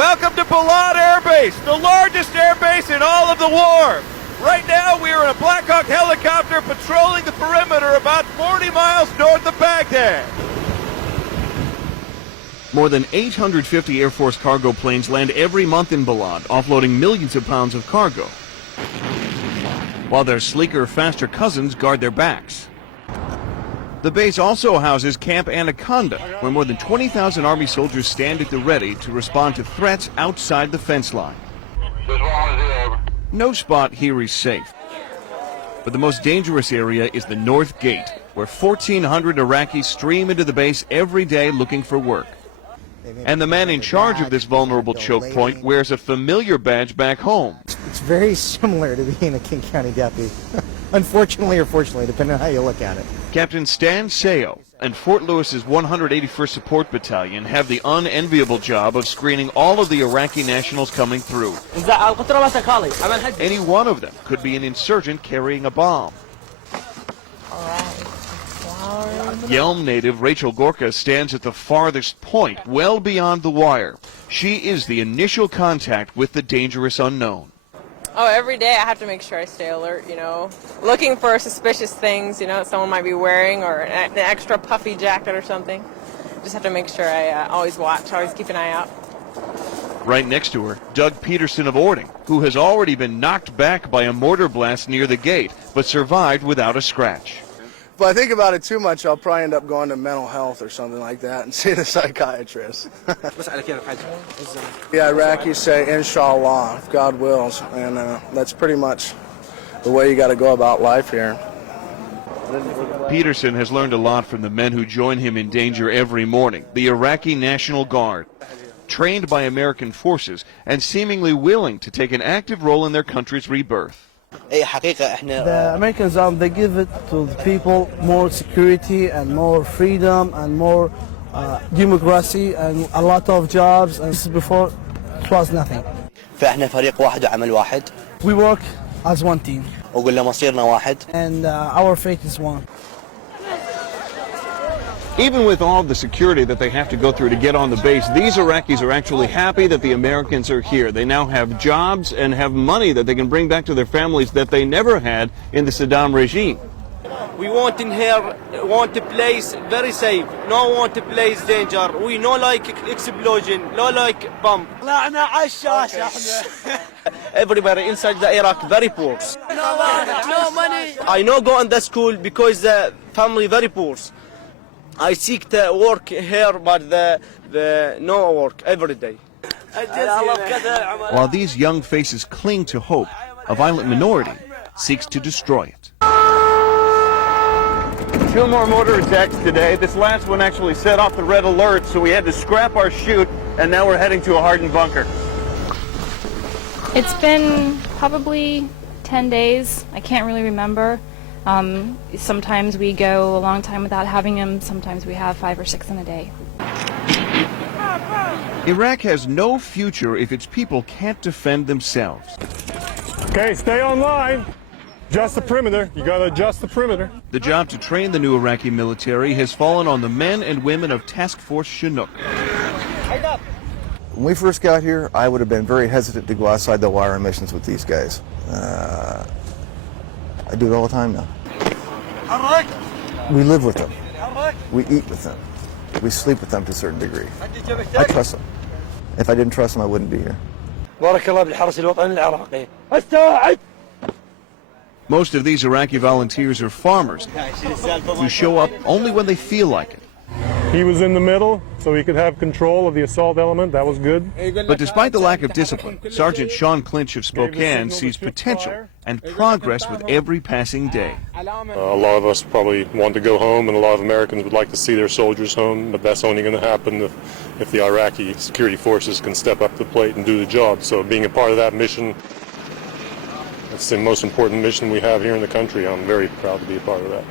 Welcome to Balad Air Base, the largest air base in all of the war. Right now we are in a Black Hawk helicopter patrolling the perimeter about 40 miles north of Baghdad. More than 850 Air Force cargo planes land every month in Balad, offloading millions of pounds of cargo, while their sleeker, faster cousins guard their backs. The base also houses Camp Anaconda, where more than 20,000 Army soldiers stand at the ready to respond to threats outside the fence line. No spot here is safe. But the most dangerous area is the North Gate, where 1,400 Iraqis stream into the base every day looking for work. And the man in charge of this vulnerable choke point wears a familiar badge back home. It's very similar to being a King County deputy. Unfortunately or fortunately, depending on how you look at it. Captain Stan Sayo and Fort Lewis's 181st Support Battalion have the unenviable job of screening all of the Iraqi nationals coming through. Any one of them could be an insurgent carrying a bomb. Yelm native Rachel Gorka stands at the farthest point, well beyond the wire. She is the initial contact with the dangerous unknown. Oh, every day I have to make sure I stay alert, looking for suspicious things, someone might be wearing, or an extra puffy jacket or something. Just have to make sure I always watch, always keep an eye out. Right next to her, Doug Peterson of Ording, who has already been knocked back by a mortar blast near the gate, but survived without a scratch. If I think about it too much, I'll probably end up going to mental health or something like that and see the psychiatrist. The Iraqis say, inshallah, if God wills, and that's pretty much the way you got to go about life here. Peterson has learned a lot from the men who join him in danger every morning, the Iraqi National Guard, trained by American forces and seemingly willing to take an active role in their country's rebirth. The Americans, they give it to the people more security and more freedom and more democracy and a lot of jobs, and before it was nothing. We work as one team and our fate is one. Even with all the security that they have to go through to get on the base, these Iraqis are actually happy that the Americans are here. They now have jobs and have money that they can bring back to their families that they never had in the Saddam regime. We want in here, want a place very safe. No want a place danger. We no like explosion, no like bomb. Everybody inside the Iraq very poor. No money. I know go in the school because the family very poor. I seek to work here, but the no work every day. While these young faces cling to hope, a violent minority seeks to destroy it. 2 more mortar attacks today. This last one actually set off the red alert, so we had to scrap our chute, and now we're heading to a hardened bunker. It's been probably 10 days. I can't really remember. Sometimes we go a long time without having them. Sometimes we have 5 or 6 in a day. Iraq has no future if its people can't defend themselves. Okay, stay online. Adjust the perimeter. You got to adjust the perimeter. The job to train the new Iraqi military has fallen on the men and women of Task Force Chinook. When we first got here, I would have been very hesitant to go outside the wire on missions with these guys. I do it all the time now. We live with them. We eat with them. We sleep with them to a certain degree. I trust them. If I didn't trust them, I wouldn't be here. Most of these Iraqi volunteers are farmers who show up only when they feel like it. He was in the middle, so he could have control of the assault element. That was good. But despite the lack of discipline, Sergeant Sean Clinch of Spokane sees potential and progress with every passing day. A lot of us probably want to go home, and a lot of Americans would like to see their soldiers home, but that's only going to happen if the Iraqi security forces can step up to the plate and do the job. So being a part of that mission, it's the most important mission we have here in the country. I'm very proud to be a part of that.